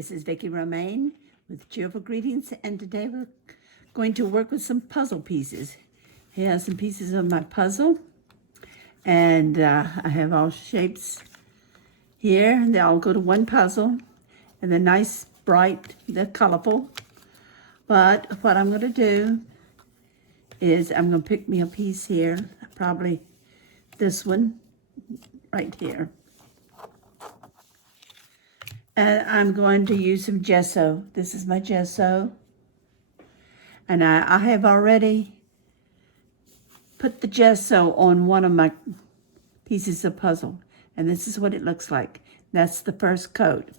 This is Vicki Romaine with Cheerful Greetings, and today we're going to work with some puzzle pieces. Here are some pieces of my puzzle, and I have all shapes here, and they all go to one puzzle, and they're nice, bright, they're colorful. But what I'm going to do is I'm going to pick me a piece here, probably this one right here. And I'm going to use some gesso. This is my gesso. And I have already put the gesso on one of my pieces of puzzle. And this is what it looks like. That's the first coat.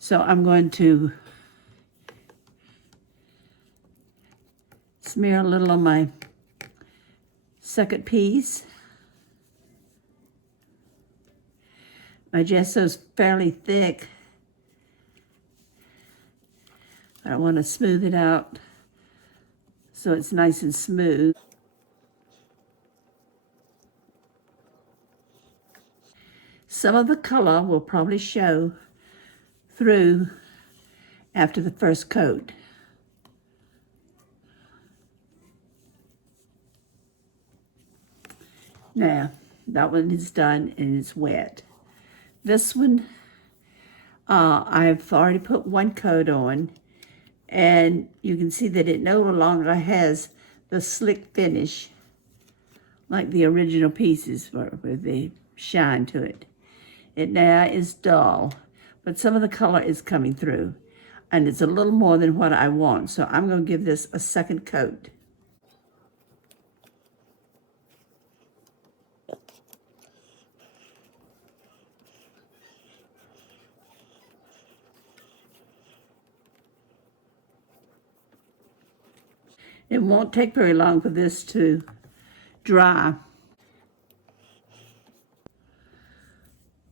So I'm going to smear a little on my second piece. My gesso's fairly thick. I want to smooth it out so it's nice and smooth. Some of the color will probably show through after the first coat. Now, that one is done and it's wet. This one, I've already put one coat on, and you can see that it no longer has the slick finish like the original pieces with the shine to it. It now is dull, but some of the color is coming through, and it's a little more than what I want, so I'm going to give this a second coat. It won't take very long for this to dry,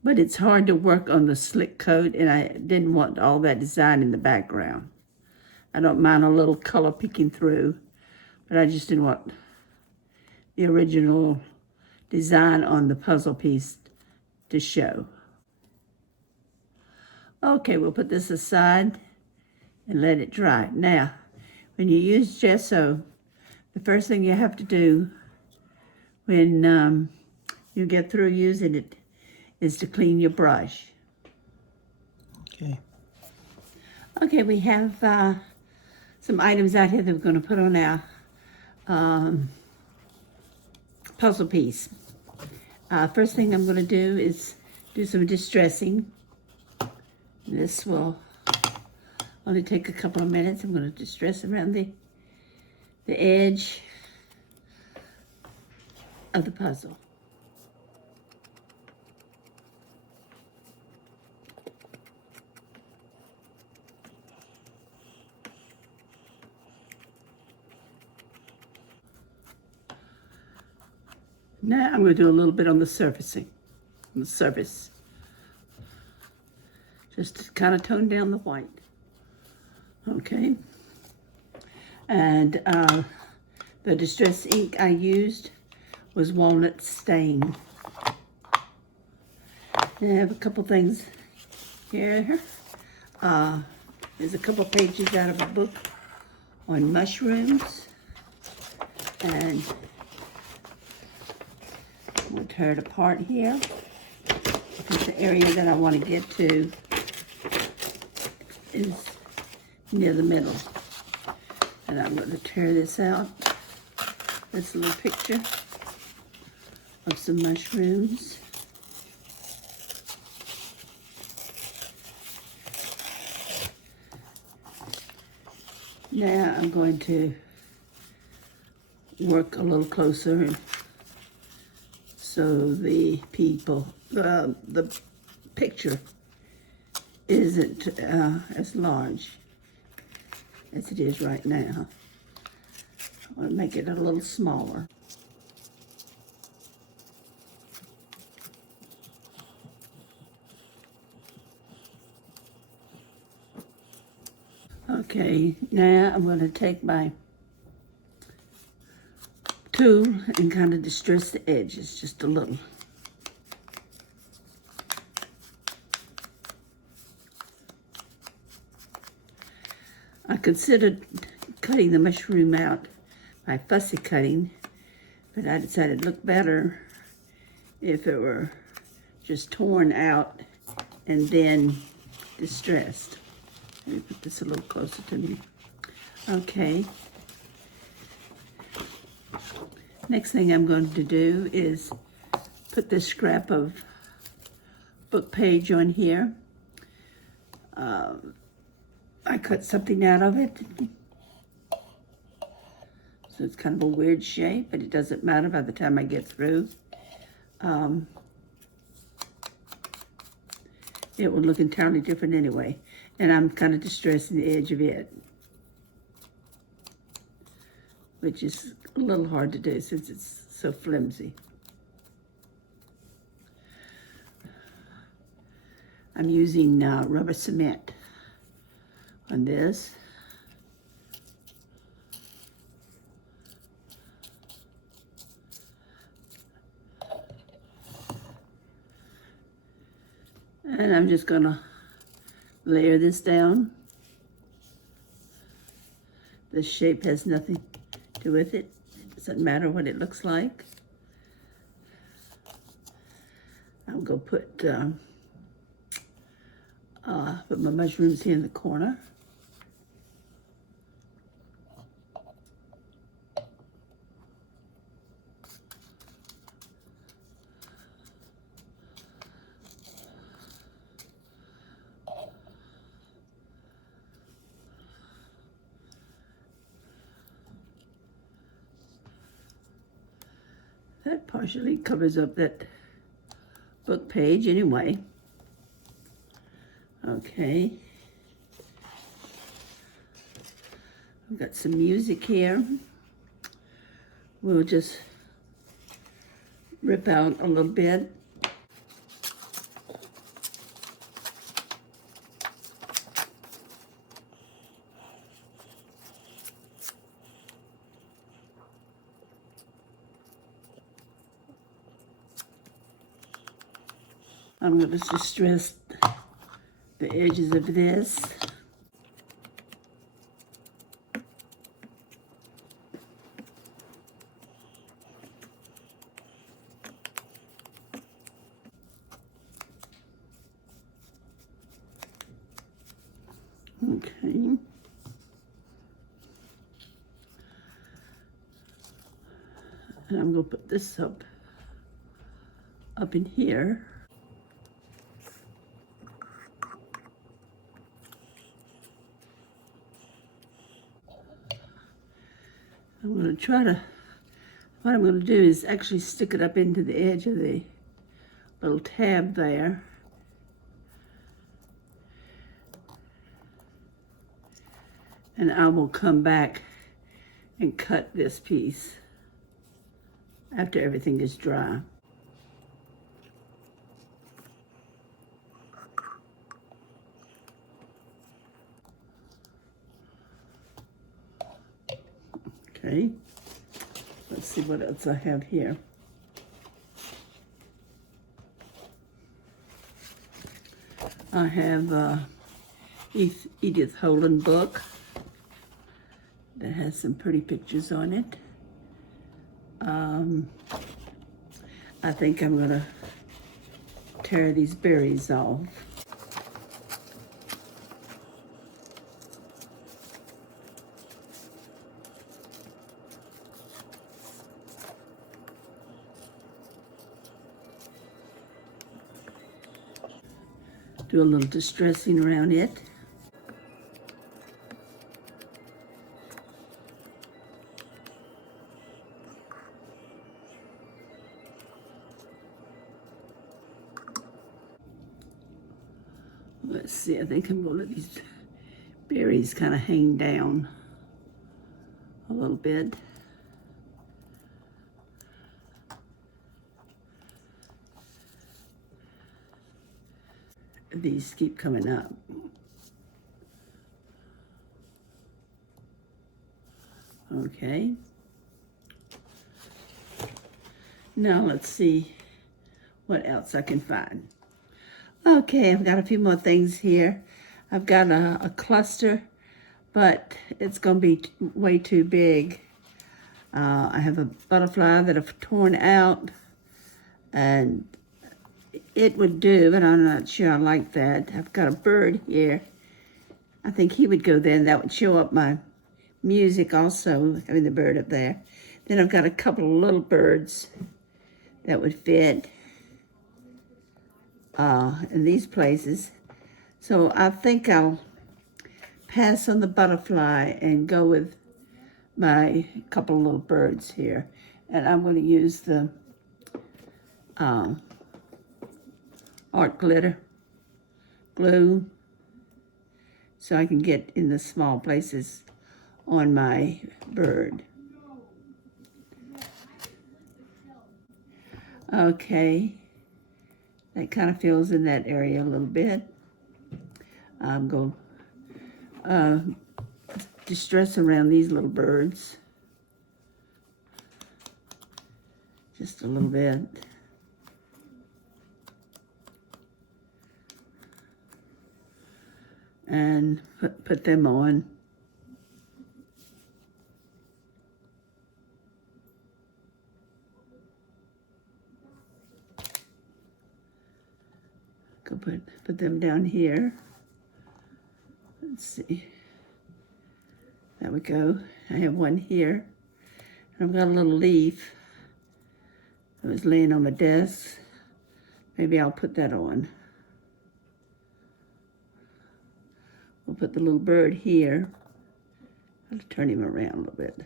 but it's hard to work on the slick coat, and I didn't want all that design in the background. I don't mind a little color peeking through, but I just didn't want the original design on the puzzle piece to show. Okay, we'll put this aside and let it dry. Now, when you use gesso, the first thing you have to do when you get through using it is to clean your brush. Okay, we have some items out here that we're going to put on our puzzle piece. First thing I'm going to do is do some distressing. This will only take a couple of minutes. I'm going to distress around the edge of the puzzle. Now I'm going to do a little bit on the surfacing, on the surface, just to kind of tone down the white. Okay, and the distress ink I used was walnut stain. And I have a couple things here. There's a couple pages out of a book on mushrooms, and I'm going to tear it apart here because the area that I want to get to is near the middle. And I'm going to tear this out. This little picture of some mushrooms. Now I'm going to work a little closer so the picture isn't as large as it is right now. I want to make it a little smaller. Okay, now I'm going to take my tool and kind of distress the edges just a little. I considered cutting the mushroom out by fussy cutting, but I decided it looked better if it were just torn out and then distressed. Let me put this a little closer to me. Okay. Next thing I'm going to do is put this scrap of book page on here. I cut something out of it. So it's kind of a weird shape, but it doesn't matter by the time I get through. It will look entirely different anyway. And I'm kind of distressing the edge of it, which is a little hard to do since it's so flimsy. I'm using rubber cement on this. And I'm just gonna layer this down. This shape has nothing to do with it. It doesn't matter what it looks like. I'm gonna put my mushrooms here in the corner. That partially covers up that book page anyway. Okay. I've got some music here. We'll just rip out a little bit. I'm going to distress the edges of this. Okay. And I'm going to put this up in here. I'm going to try to, what I'm going to do is actually stick it up into the edge of the little tab there. And I will come back and cut this piece after everything is dry. Okay, let's see what else I have here. I have Edith Holland book that has some pretty pictures on it. I think I'm gonna tear these berries off. Do a little distressing around it. Let's see, I think I'm going to let these berries kind of hang down a little bit. These keep coming up. Okay. Now let's see what else I can find. Okay, I've got a few more things here. I've got a cluster but it's going to be way too big. I have a butterfly that I've torn out, and it would do, but I'm not sure I like that. I've got a bird here. I think he would go there, and that would show up my music also, having the bird up there. Then I've got a couple of little birds that would fit in these places. So I think I'll pass on the butterfly and go with my couple of little birds here. And I'm going to use the art glitter glue so I can get in the small places on my bird. Okay, that kind of fills in that area a little bit. I'm going to distress around these little birds just a little bit. And put them on. Go put them down here. Let's see. There we go. I have one here. And I've got a little leaf that was laying on my desk. Maybe I'll put that on. We'll put the little bird here. I'll turn him around a little bit.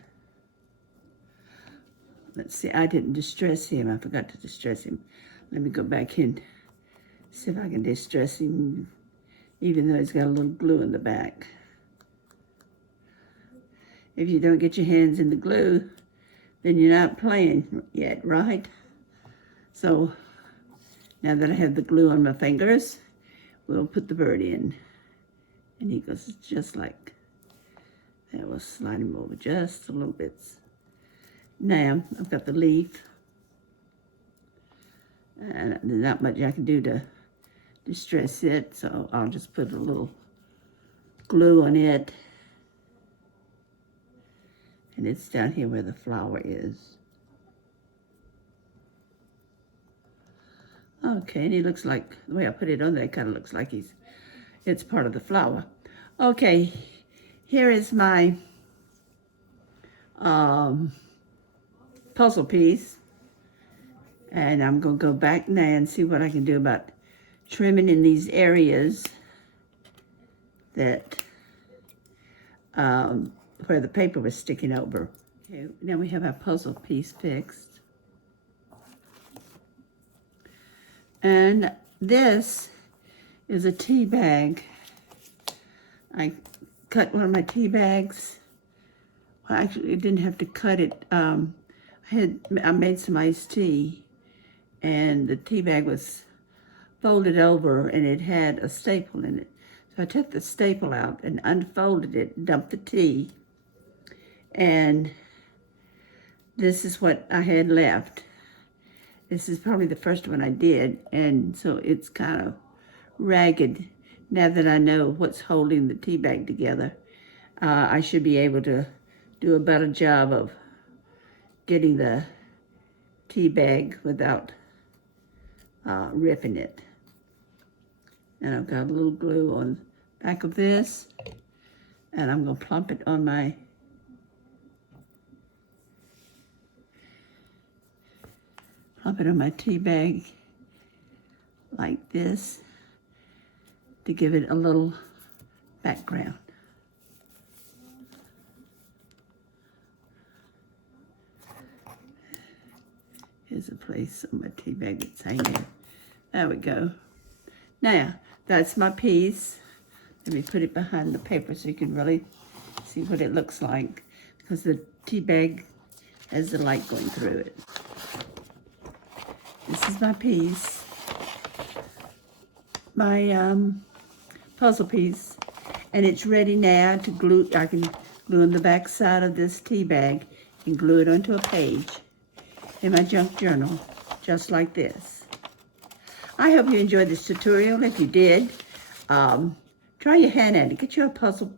Let's see, I didn't distress him. I forgot to distress him. Let me go back in, see if I can distress him, even though he's got a little glue in the back. If you don't get your hands in the glue, then you're not playing yet, right? So now that I have the glue on my fingers, we'll put the bird in. And he goes just like that. We'll slide him over just a little bit. Now I've got the leaf, and there's not much I can do to distress it, so I'll just put a little glue on it. And it's down here where the flower is. Okay, and he looks like, the way I put it on there, it kind of looks like it's part of the flower. Okay, here is my puzzle piece. And I'm going to go back now and see what I can do about trimming in these areas that where the paper was sticking over. Okay, now we have our puzzle piece fixed. And this is a tea bag. I cut one of my tea bags. Well, actually, I didn't have to cut it. I made some iced tea, and the tea bag was folded over, and it had a staple in it. So I took the staple out and unfolded it, dumped the tea, and this is what I had left. This is probably the first one I did, and so it's kind of ragged. Now that I know what's holding the tea bag together, I should be able to do a better job of getting the tea bag without ripping it. And I've got a little glue on the back of this, and I'm going to plump it on my tea bag like this to give it a little background. Here's a place on my tea bag that's hanging. There we go. Now, that's my piece. Let me put it behind the paper so you can really see what it looks like, because the tea bag has the light going through it. This is my piece, my puzzle piece, and it's ready now to glue. I can glue on the back side of this tea bag and glue it onto a page in my junk journal, just like this. I hope you enjoyed this tutorial. If you did, try your hand at it. Get you a puzzle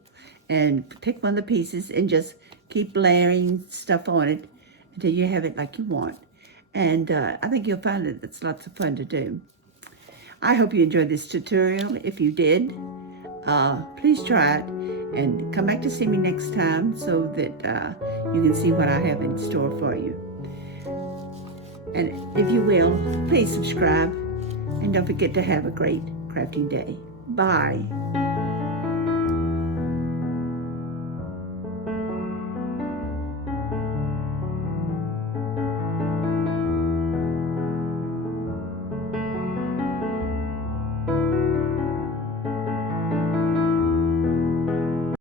and take one of the pieces and just keep layering stuff on it until you have it like you want. And I think you'll find that it's lots of fun to do. I hope you enjoyed this tutorial. If you did, please try it and come back to see me next time so that you can see what I have in store for you. And if you will, please subscribe and don't forget to have a great crafting day. Bye.